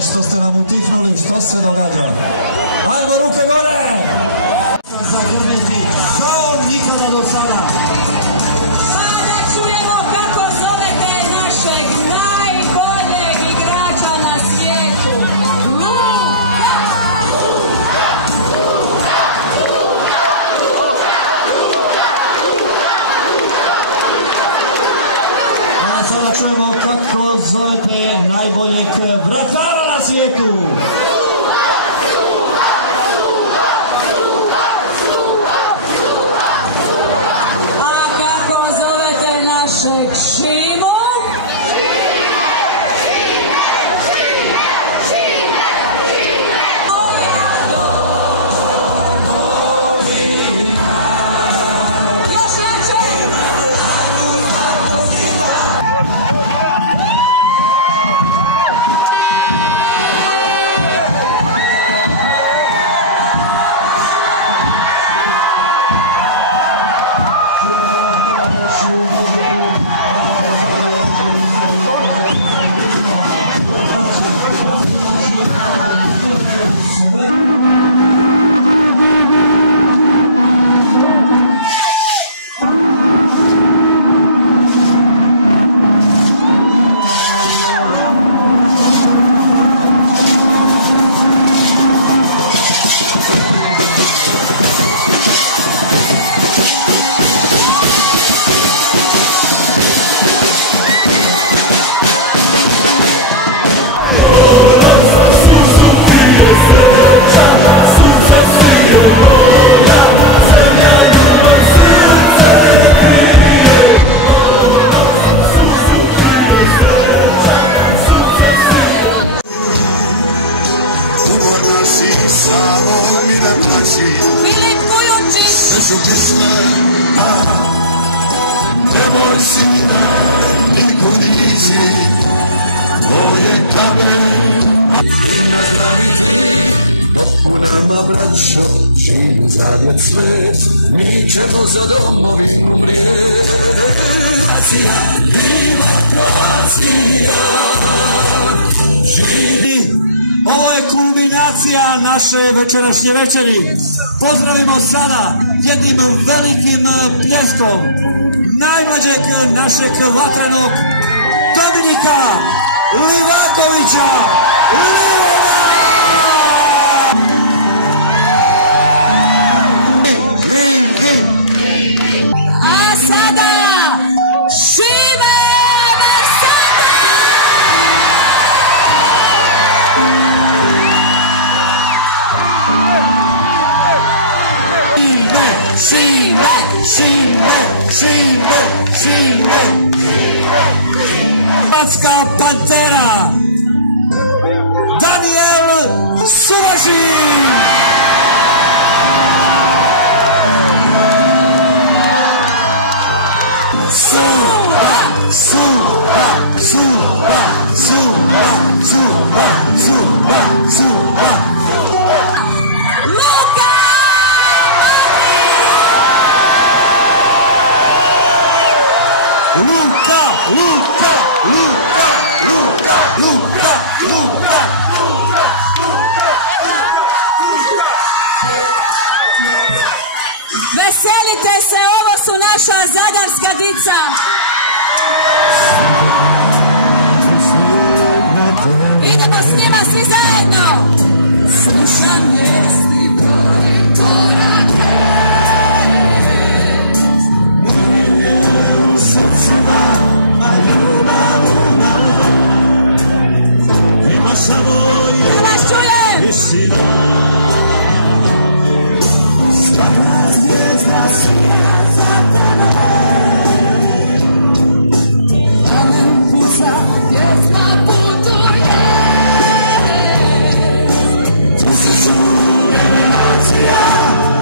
Nešto ste nam utihnuli, što se događa? Ajmo ruke gore! Zagrniti, kao nikada do sada. Pa da čujemo kako zovete našeg najboljeg igrača na svijetu. Luka! A sada čujemo kako zovete najboljeg vratara na svijetu. Šimo? Nemoj sine, nikud ići, tvoje kamen. Nama braćo, živim zadnjeg svet, mi ćemo za domovinu Azija, viva Kroazija. Živi! Ovo je kulminacija naše večerašnje večeri. Pozdravimo sada jednim velikim pljeskom najmlađeg našeg vatrenog Dominika Livakovića. A sada Šime Marsata! Hrvatska Pantera Daniel Suvašin. Veselite se, ovo su naša zadarska dica. Idemo s njima svi zajedno. Slušam vijesti, brojim korake. Mir u srcima, a ljubav u nama. Ima samo Da vas čujem. istina. Svaka zvijezda svija za tebe. Kamen puca, pjesma putuje. Tisuću generacija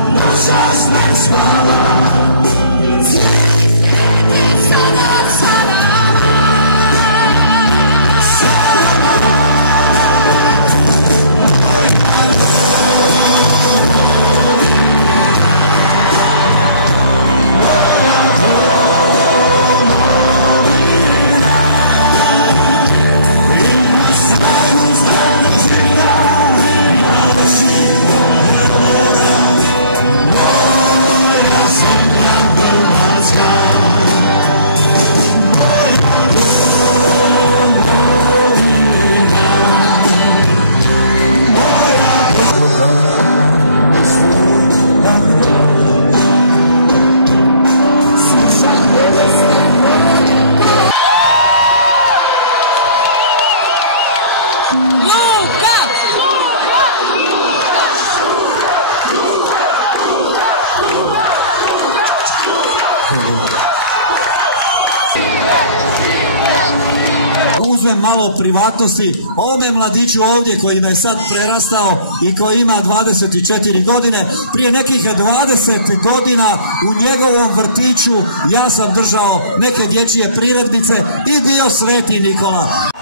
uzmem malo privatnosti ovome mladiću ovdje koji me sad prerastao i koji ima 24 godine. Prije nekih 20 godina u njegovom vrtiću ja sam držao neke dječje priredbice i bio Sveti Nikola.